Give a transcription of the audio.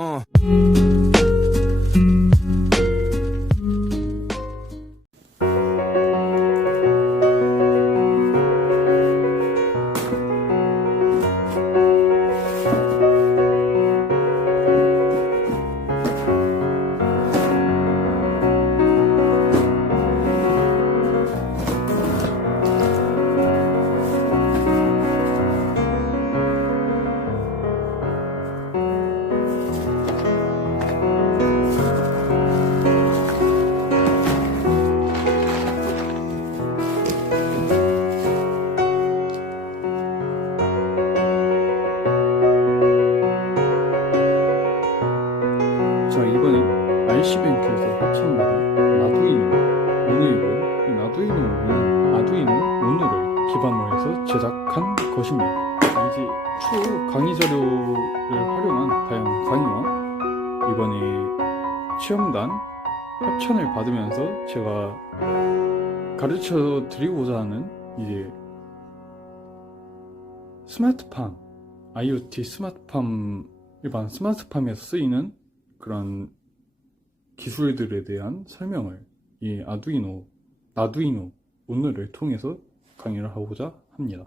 Uh. 자 이번에 RC뱅크에서 협찬받은 나두이노 오누이고요. 이 나두이노는 아두이노 오누를 기반으로 해서 제작한 것입니다. 이제 추후 강의 자료를 활용한 다양한 강의와 이번에 체험단 협찬을 받으면서 제가 가르쳐 드리고자 하는 이제 스마트팜 IoT 스마트팜 일반 스마트팜에서 쓰이는 그런 기술들에 대한 설명을 이 아두이노, 나두이노 오늘을 통해서 강의를 하고자 합니다.